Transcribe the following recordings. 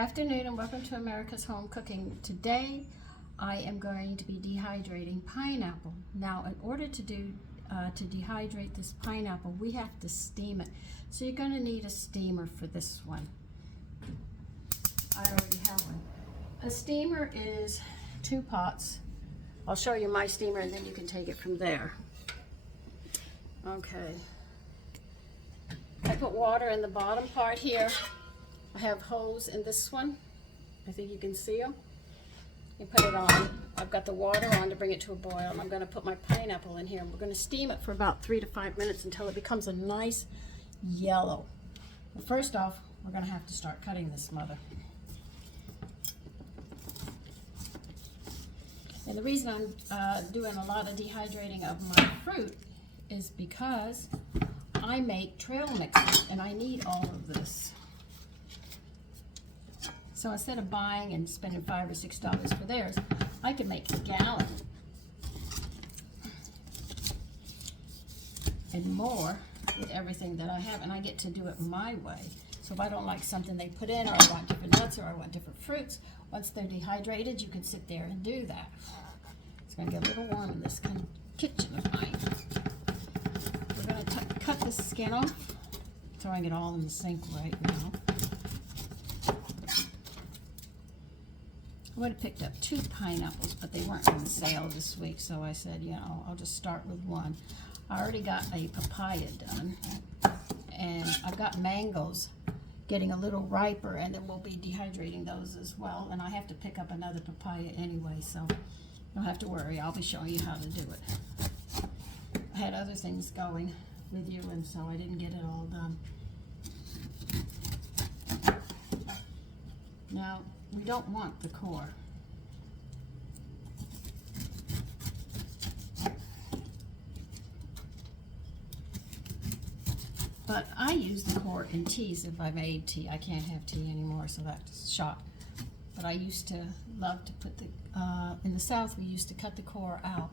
afternoon and welcome to America's Home Cooking. Today I am going to be dehydrating pineapple. Now in order to dehydrate this pineapple, we have to steam it. So you're going to need a steamer for this one. I already have one. A steamer is 2 pots. I'll show you my steamer and then you can take it from there. Okay. I put water in the bottom part here. I have hose in this one. I think you can see them. You put it on. I've got the water on to bring it to a boil. I'm going to put my pineapple in here. And we're going to steam it for about 3 to 5 minutes until it becomes a nice yellow. But first off, we're going to have to start cutting this mother. And the reason I'm doing a lot of dehydrating of my fruit is because I make trail mixes and I need all of this. So instead of buying and spending $5 or $6 for theirs, I can make a gallon and more with everything that I have, and I get to do it my way. So if I don't like something they put in, or I want different nuts, or I want different fruits, once they're dehydrated, you can sit there and do that. It's going to get a little warm in this kitchen of mine. We're going to cut the skin off, throwing it all in the sink right now. I would have picked up 2 pineapples, but they weren't on sale this week, so I said, you know, I'll just start with 1. I already got a papaya done, and I've got mangoes getting a little riper, and then we'll be dehydrating those as well. And I have to pick up another papaya anyway, so you don't have to worry. I'll be showing you how to do it. I had other things going with you, and so I didn't get it all done. Now, we don't want the core. But I use the core in teas if I made tea. I can't have tea anymore, so that's shot. But I used to love to put the, in the South, we used to cut the core out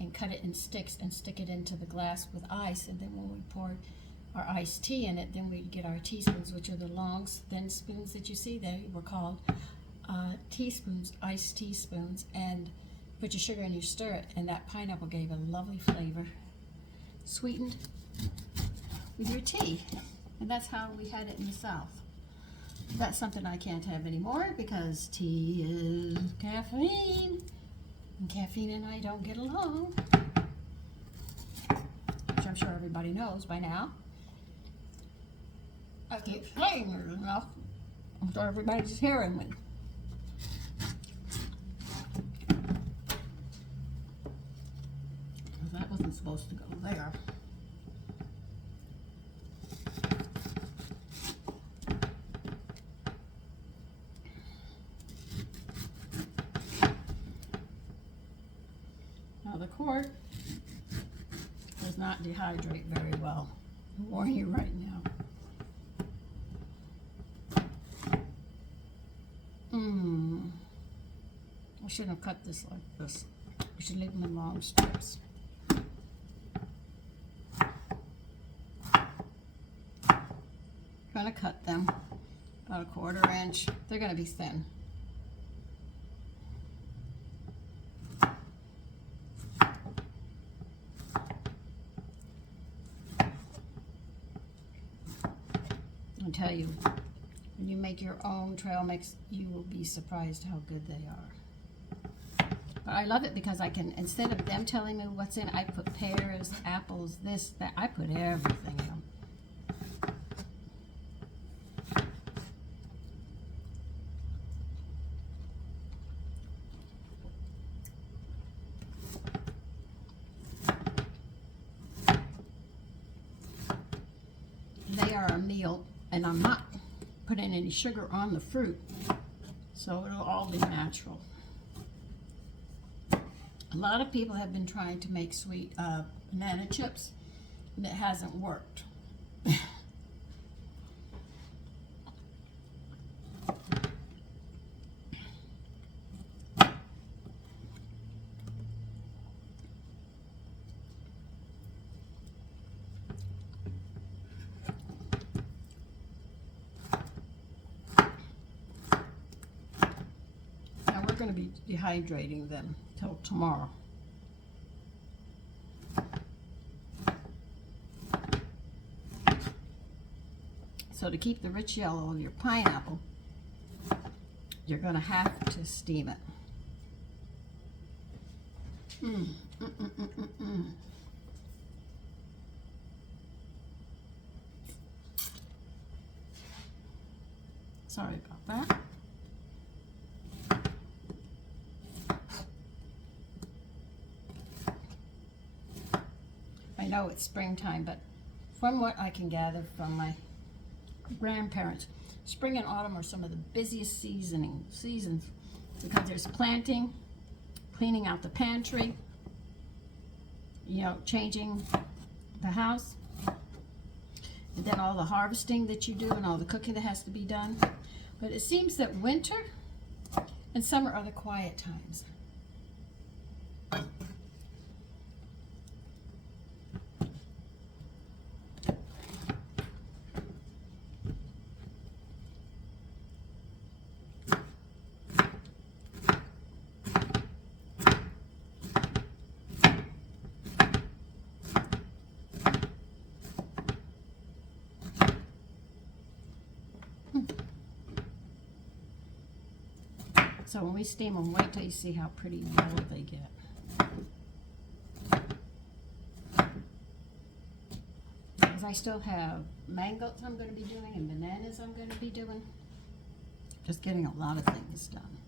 and cut it in sticks and stick it into the glass with ice. And then when we poured our iced tea in it, then we'd get our teaspoons, which are the long, thin spoons that you see. They were called teaspoons, iced teaspoons, and put your sugar in, you stir it, and that pineapple gave a lovely flavor, sweetened with your tea. And that's how we had it in the South. That's something I can't have anymore because tea is caffeine, and caffeine and I don't get along, which I'm sure everybody knows by now. I keep saying it enough. I'm sure everybody's hearing me. That wasn't supposed to go there. Now the cord does not dehydrate very well. I'll warn you right now. I shouldn't have cut this like this. I should leave them in long strips. Going to cut them about a 1/4 inch. They're going to be thin. I'll tell you, when you make your own trail mix, you will be surprised how good they are. But I love it because I can, instead of them telling me what's in, I put pears, apples, this, that. I put everything in them. They are a meal, and I'm not putting any sugar on the fruit, so it'll all be natural. A lot of people have been trying to make sweet banana chips, and it hasn't worked. going to be dehydrating them till tomorrow. So to keep the rich yellow of your pineapple, you're going to have to steam it. Sorry about that. I know it's springtime, but from what I can gather from my grandparents, spring and autumn are some of the busiest seasons because there's planting, cleaning out the pantry, you know, changing the house, and then all the harvesting that you do and all the cooking that has to be done. But it seems that winter and summer are the quiet times. So when we steam them, wait till you see how pretty yellow they get. Because I still have mangoes I'm going to be doing and bananas I'm going to be doing. Just getting a lot of things done.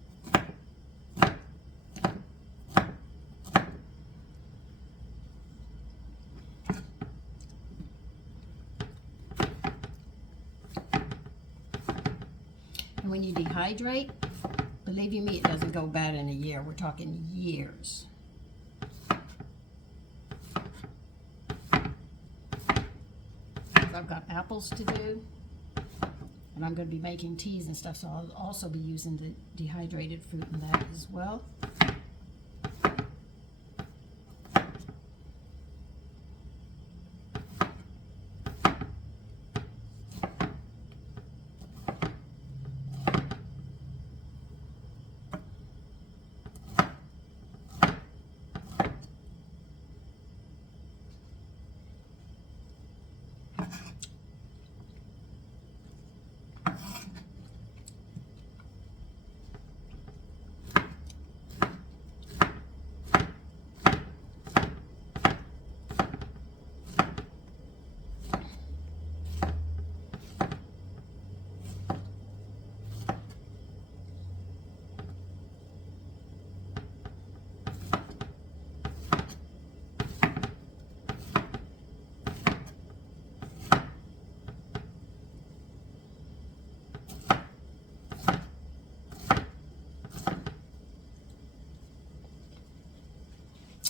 And when you dehydrate, believe you me, it doesn't go bad in a year. We're talking years. I've got apples to do, and I'm going to be making teas and stuff, so I'll also be using the dehydrated fruit in that as well.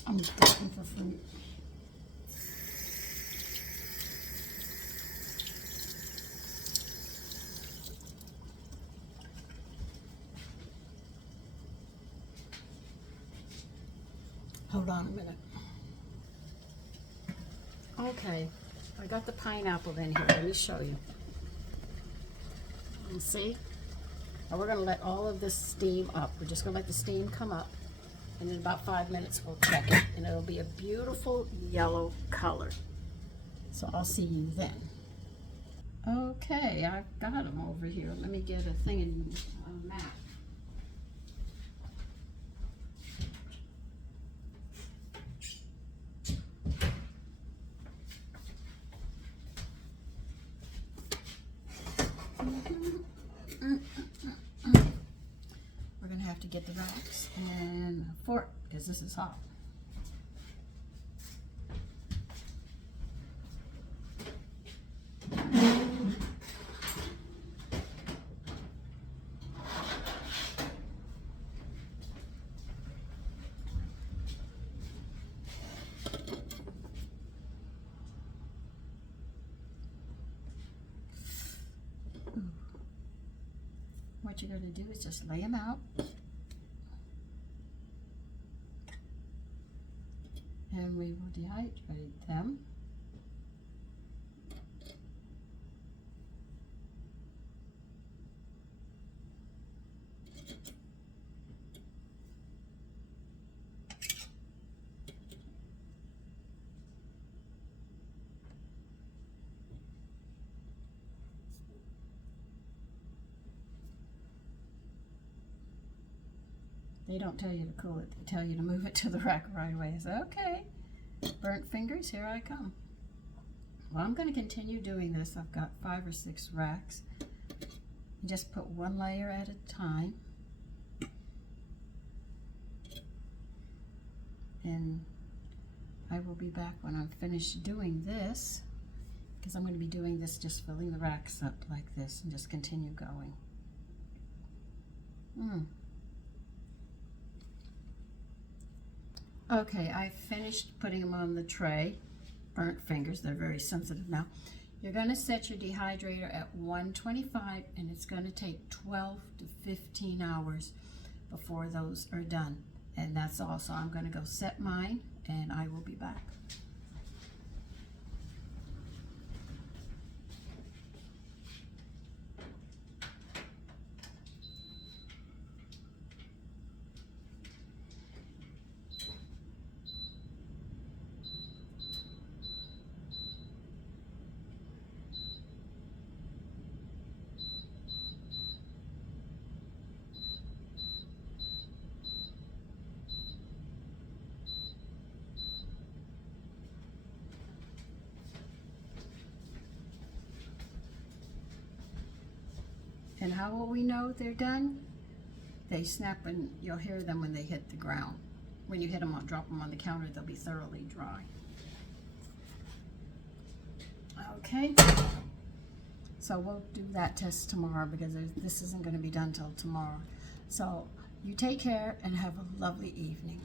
I'm just looking for fruit. Hold on a minute. Okay, I got the pineapple in here. Let me show you. You see? Now we're going to let all of this steam up. We're just going to let the steam come up. And in about 5 minutes we'll check it. And it'll be a beautiful yellow color. So I'll see you then. Okay, I've got them over here. Let me get a thing in a map. We're going to have to get the rocks and a fork because this is hot. What you're going to do is just lay them out. And we will dehydrate them. They don't tell you to cool it. They tell you to move it to the rack right away. I say, okay, burnt fingers, here I come. Well, I'm going to continue doing this. I've got 5 or 6 racks. Just put one layer at a time. And I will be back when I'm finished doing this, because I'm going to be doing this, just filling the racks up like this and just continue going. Okay, I finished putting them on the tray. Burnt fingers, they're very sensitive now. You're going to set your dehydrator at 125, and it's going to take 12 to 15 hours before those are done. And that's all. So I'm going to go set mine, and I will be back. And how will we know they're done? They snap, and you'll hear them when they hit the ground. When you hit them, drop them on the counter, they'll be thoroughly dry. Okay, so we'll do that test tomorrow, because this isn't going to be done till tomorrow. So you take care and have a lovely evening.